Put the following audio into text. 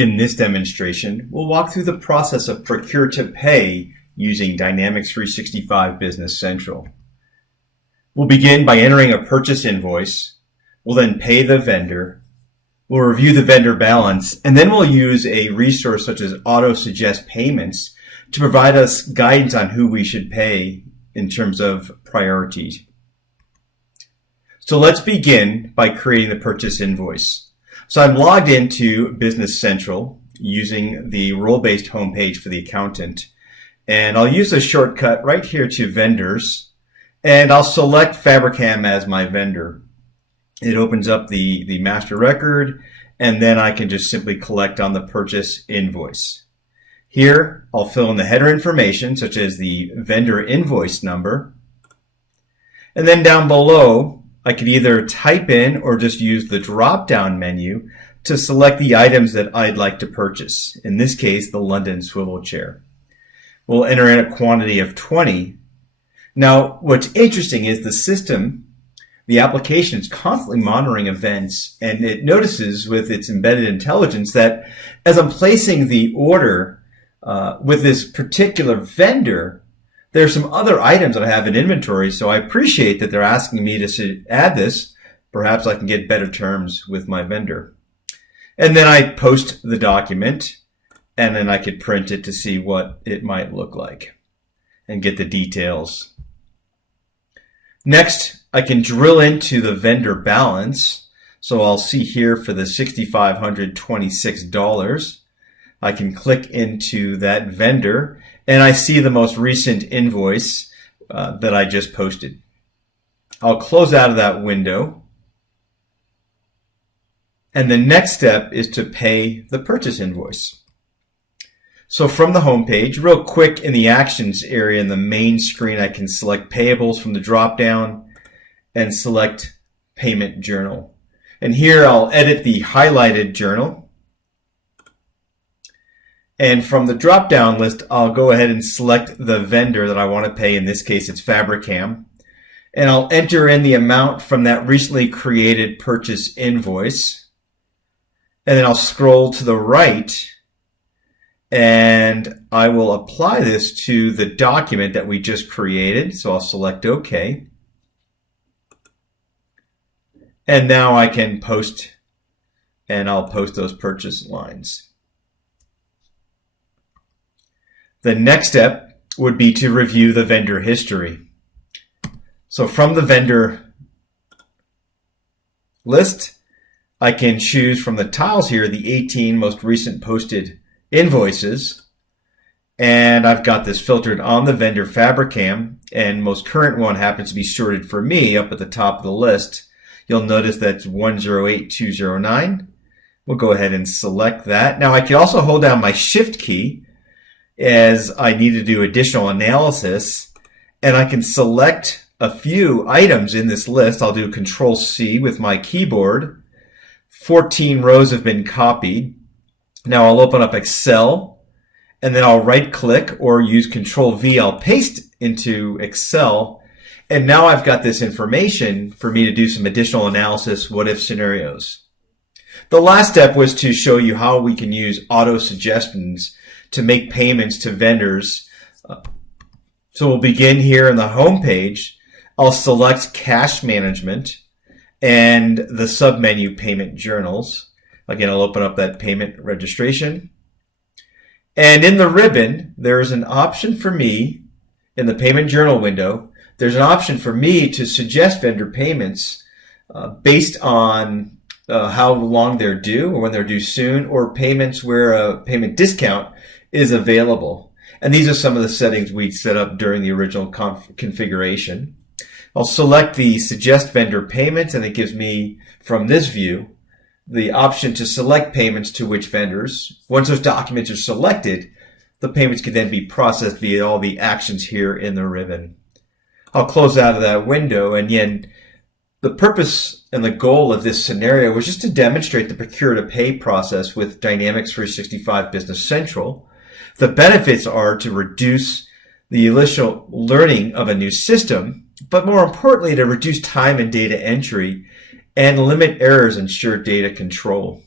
In this demonstration, we'll walk through the process of Procure to Pay using Dynamics 365 Business Central. We'll begin by entering a purchase invoice. We'll then pay the vendor. We'll review the vendor balance, and then we'll use a resource such as Auto Suggest Payments to provide us guidance on who we should pay in terms of priorities. So let's begin by creating the purchase invoice. So I'm logged into Business Central using the role-based homepage for the accountant, and I'll use the shortcut right here to Vendors, and I'll select Fabricam as my vendor. It opens up the master record, and then I can just simply collect on the purchase invoice. Here, I'll fill in the header information, such as the vendor invoice number, and then down below, I could either type in or just use the drop-down menu to select the items that I'd like to purchase. In this case, the London swivel chair. We'll enter in a quantity of 20. Now, what's interesting is the system, the application is constantly monitoring events, and it notices with its embedded intelligence that as I'm placing the order with this particular vendor, there are some other items that I have in inventory, so I appreciate that they're asking me to add this. Perhaps I can get better terms with my vendor. And then I post the document, and then I could print it to see what it might look like and get the details. Next, I can drill into the vendor balance. So I'll see here for the $6,526. I can click into that vendor, and I see the most recent invoice that I just posted. I'll close out of that window. And the next step is to pay the purchase invoice. So from the home page, real quick in the actions area in the main screen, I can select payables from the drop-down and select payment journal. And here I'll edit the highlighted journal. And from the drop-down list, I'll go ahead and select the vendor that I want to pay. In this case, it's Fabricam. And I'll enter in the amount from that recently created purchase invoice. And then I'll scroll to the right, and I will apply this to the document that we just created. So I'll select OK. And now I can post, and I'll post those purchase lines. The next step would be to review the vendor history. So from the vendor list, I can choose from the tiles here the 18 most recent posted invoices. And I've got this filtered on the vendor Fabricam, and most current one happens to be sorted for me up at the top of the list. You'll notice that's 108209. We'll go ahead and select that. Now I can also hold down my Shift key as I need to do additional analysis, and I can select a few items in this list. I'll do Control C with my keyboard. 14 rows have been copied. Now I'll open up Excel, and then I'll right click or use Control V. I'll paste into Excel, and now I've got this information for me to do some additional analysis, what if scenarios. The last step was to show you how we can use auto suggestions to make payments to vendors. So we'll begin here in the home page. I'll select cash management and the submenu payment journals. Again, I'll open up that payment registration. And in the ribbon, there's an option for me in the payment journal window. There's an option for me to suggest vendor payments based on how long they're due or when they're due soon, or payments where a payment discount is available. And these are some of the settings we'd set up during the original configuration. I'll select the suggest vendor payments, and it gives me, from this view, the option to select payments to which vendors. Once those documents are selected, the payments can then be processed via all the actions here in the ribbon. I'll close out of that window, and again, the purpose and the goal of this scenario was just to demonstrate the procure to pay process with Dynamics 365 Business Central. The benefits are to reduce the initial learning of a new system, but more importantly, to reduce time and data entry and limit errors and ensure data control.